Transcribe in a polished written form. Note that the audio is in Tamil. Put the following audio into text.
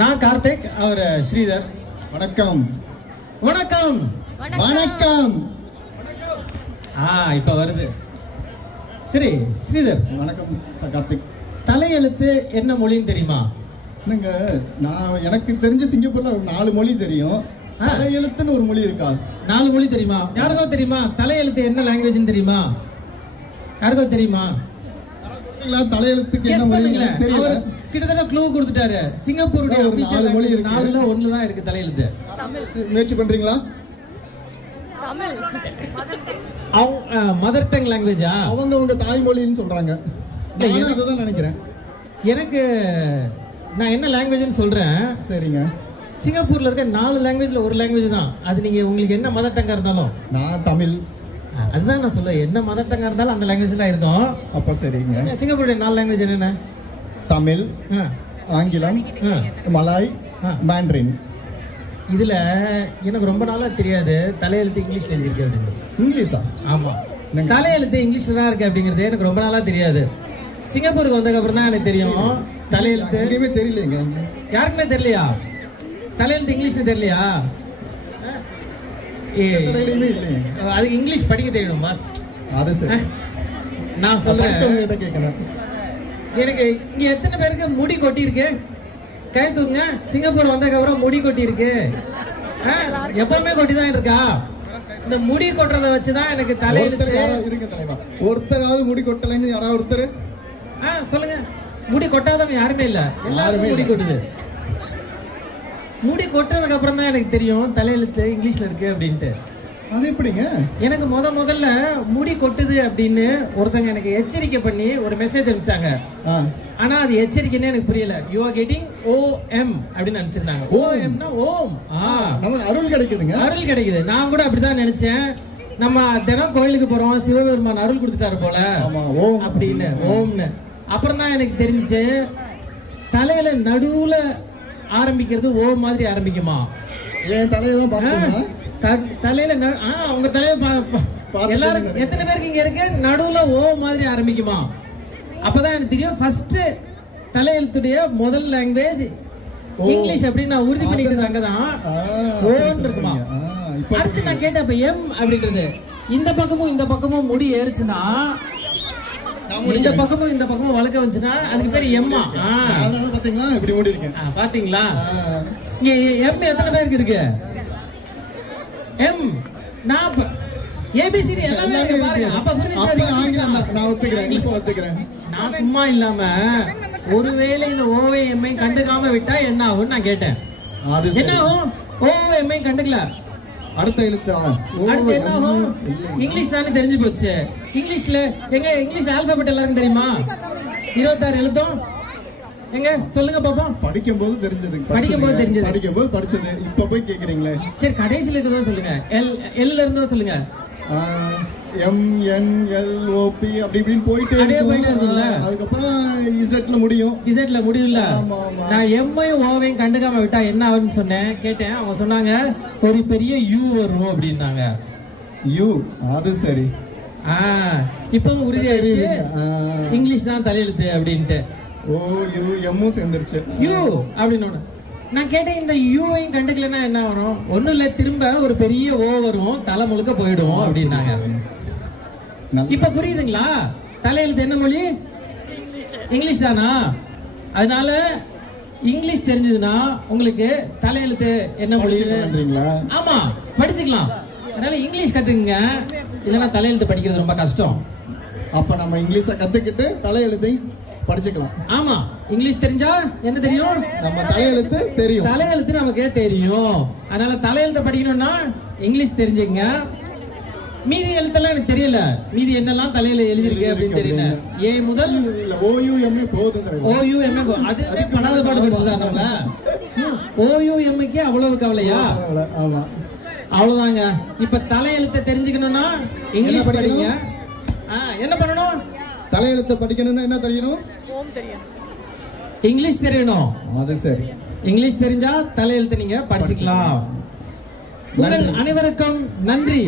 நான் கார்த்திக், அவர் ஸ்ரீதர். வணக்கம். வணக்கம் வணக்கம். இப்ப வருது. சரி ஸ்ரீதர். வணக்கம் கார்த்திக். தலையெழுத்து என்ன மொழின்னு தெரியுமா? என்னங்க, நான் எனக்கு தெரிஞ்ச சிங்கப்பூர்ல ஒரு 4 மொழி தெரியும். தலையெழுத்துன்னு ஒரு மொழி இருக்கா? 4 மொழி தெரியுமா? யாருக்கோ தெரியுமா? தலையெழுத்து என்ன லாங்குவேஜ்னு தெரியுமா? யாருக்கோ தெரியுமா? தலையெழுத்துக்கு என்ன மொழி தெரியல. கிட்டத்தட்ட க்ளூ கொடுத்துட்டாரு. சிங்கப்பூருடைய ஆபீஷியல் மொழி இருக்கு. 4ல 1 தான் இருக்கு தலையெழுத்து. முயற்சி பண்றீங்களா? தமிழ். மதர் டங் லாங்குவேஜா? அவங்க உங்க தாய்மொழின்னு சொல்றாங்க. நான் அதுதான் நினைக்கிறேன். எனக்கு நான் என்ன லாங்குவேஜ்னு சொல்றேன். சரிங்க. சிங்கப்பூர்ல இருக்க 4 லாங்குவேஜ்ல ஒரு லாங்குவேஜ் தான். அது நீங்க உங்களுக்கு என்ன மதர் டங்கா இருந்தாலும். நான் தமிழ். அதுதான் நான் சொல்ல, என்ன மதர் டங்கா இருந்தாலும் அந்த லாங்குவேஜ் தான் இருக்கும். அப்ப சரிங்க. சிங்கப்பூருடைய 4 லாங்குவேஜ் என்னென்ன? தமிழ், ஆங்கிலம், மலாய், மாண்ட்ரின். இதுல எனக்கு ரொம்ப நாளா தெரியாது தலையெழுத்து இங்கிலீஷ்ல எழுதிருக்கு அப்படின்னு. இங்கிலீஷா? ஆமா, தலையெழுத்து இங்கிலீஷ்ல தான் இருக்கு அப்படிங்கிறது எனக்கு ரொம்ப நாளா தெரியாது. சிங்கப்பூருக்கு வந்ததுக்கு அப்புறம் தான் எனக்கு தெரியும் தலையெழுத்து. எங்கேயுமே தெரியலங்க. யாருக்குமே தெரியலையா? தலையெழுத்து இங்கிலீஷ்ல தெரியலையா? அதுக்கு இங்கிலீஷ் படிக்க தெரியணும் பாஸ். அது சரி. நான் சொல்றேன், எனக்கு இங்க எத்தனை பேருக்கு முடி கொட்டி இருக்கு? கை தூக்குங்க. சிங்கப்பூர் வந்ததுக்கு அப்புறம் முடி கொட்டி இருக்கு. எப்பவுமே கொட்டி தான் இருக்கா? இந்த முடி கொட்டுறத வச்சுதான் எனக்கு தலையெழுத்து. ஒருத்தராவது முடி கொட்டலைன்னு யாராவது ஒருத்தர் சொல்லுங்க. முடி கொட்டாதவங்க யாருமே இல்ல, எல்லாருமே முடி கொட்டுது. முடி கொட்டுறதுக்கு அப்புறம் தான் எனக்கு தெரியும் தலையெழுத்து இங்கிலீஷ்ல இருக்கு அப்படின்ட்டு. அது எப்படிங்க? எனக்கு முதல்ல முடி கொட்டுது அப்படின்னு ஒருத்தங்க எனக்கு எச்சரிக்கை பண்ணி ஒரு மெசேஜ் அனுப்பிச்சாங்க. ஆனா அது எச்சரிக்கைன்னு எனக்கு புரியல. யூ ஆர் கெட்டிங் OM அப்படின்னு அனுப்பிச்சிருந்தாங்க. OMனா ஓம். நமக்கு அருள் கிடைக்குதுங்க. அருள் கிடைக்குது. நான் கூட அப்படிதான் நினைச்சேன். நம்ம தினம் கோயிலுக்கு போறோம், சிவபெருமான் அருள் கொடுத்துட்டாரு போல அப்படின்னு ஓம்னு. அப்புறம் தான் எனக்கு தெரிஞ்சிச்சு தலையில நடுவுல ஆரம்பிக்கிறது ஓ மாதிரி ஆரம்பிக்குமா? என் தலையதான் பாத்தீங்களா? தலையில உங்க தலைய எல்லாரும் எத்தனை பேருக்கு இங்க இருக்கு நடுவுல ஓ மாதிரி ஆரம்பிக்குமா? அப்பதான் எனக்கு தெரியும் ஃபர்ஸ்ட் தலையெழுத்துடைய முதல் லாங்குவேஜ் இங்கிலீஷ் அப்படின்னு நான் உறுதி பண்ணிட்டு அங்கதான் ஓன்னு இருக்குமா. அடுத்து நான் கேட்டேன் அப்ப எம் அப்படின்றது இந்த பக்கமும் முடி ஏறுச்சுன்னா, இந்த பக்கமும் வளர்க்க வந்துச்சுன்னா அதுக்கு பேர் எம்மா. பாத்தீங்களா இப்படி ஓடி இருக்கேன். பாத்தீங்களா? இங்க எம் எத்தனை பேருக்கு இருக்கு? எம் நான் ஏபிசிடி எல்லாமே இருக்கு பாருங்க. அப்ப புரிஞ்சுச்சு. நான் ஒத்துக்கிறேன். நான் சும்மா இல்லாம ஒருவேளை இந்த ஓவை எம்ஐ கண்டுக்காம விட்டா என்ன ஆகும் நான் கேட்டேன். என்ன ஆகும்? ஓவை எம்ஐ கண்டுக்கல, அடுத்த எழுத்து அடுத்து என்ன ஆகும்? இங்கிலீஷ் தானே தெரிஞ்சு போச்சு. இங்கிலீஷ்ல எங்க இங்கிலீஷ் ஆல்பபெட் எல்லாருக்கும் தெரியுமா? 26 எழுத்தும் எங்க சொல்லுங்க பாப்போம். படிக்கும்போது தெரிஞ்சது. படிச்சது. இப்ப போய் கேக்குறீங்களே. சரி கடைசில இருக்கதோ சொல்லுங்க. எல்ல இருந்தோ சொல்லுங்க. MNLOP அப்படி இப்படின்னு போயிட்டே இருக்குல்ல. அதுக்கப்புறம் இசட்ல முடியும்ல. நான் எம்மையும் ஓவையும் கண்டுக்காம விட்டா என்ன ஆகும்னு சொன்னேன். கேட்டேன். அவங்க சொன்னாங்க ஒரு பெரிய யூ வரும் அப்படின்னாங்க. யூ? அது சரி. இப்பவும் உறுதியாயிருச்சு இங்கிலீஷ் தான் தலையெழுத்து அப்படின்ட்டு. எம்மும் சேர்ந்துருச்சு. யூ அப்படின்னு நான் கேட்டேன். இந்த யூவையும் கண்டுக்கலன்னா என்ன வரும்? ஒண்ணும் இல்ல, திரும்ப ஒரு பெரிய ஓ வரும், தலை முழுக்க போயிடும் அப்படின்னாங்க. இப்ப புரியுதுங்களா? தலையெழுத்து என்ன மொழி? இங்கிலீஷ் தானா? அதனால இங்கிலீஷ் தெரிஞ்சதுன்னா உங்களுக்கு தலையெழுத்து என்ன மொழி? ஆமா, படிச்சுக்கலாம். அதனால இங்கிலீஷ் கத்துக்குங்க, இல்லைன்னா தலையெழுத்து படிக்கிறது ரொம்ப கஷ்டம். அப்ப நம்ம இங்கிலீஷை கத்துக்கிட்டு தலையெழுத்தை படிச்சுக்கலாம். ஆமா, இங்கிலீஷ் தெரிஞ்சா என்ன தெரியும்? நம்ம தலையெழுத்து தெரியும். தலையெழுத்து நமக்கு தெரியும். அதனால தலையெழுத்து படிக்கணும்னா இங்கிலீஷ் தெரிஞ்சுங்க. மீதி எழுத்தெல்லாம் எனக்கு தெரியல. மீதி என்னெல்லாம் தலையில எழுதிருக்கு அப்படின்னு தெரியல. ஏ முதல் OUM போதும். அது படாத பாடுபடுத்துதான் நம்மள. OUMக்கு அவ்வளவு கவலையா? அவ்வளவுதாங்க. இப்ப தலையெழுத்தை தெரிஞ்சுக்கணும்னா இங்கிலீஷ் படிங்க. என்ன பண்ணணும்? தலையெழுத்து படிக்கணும்னா என்ன தெரியணும்? இங்கிலீஷ் தெரியணும். அது சரி. இங்கிலீஷ் தெரிஞ்சா தலையெழுத்து நீங்க படிச்சுக்கலாம். உங்கள் அனைவருக்கும் நன்றி.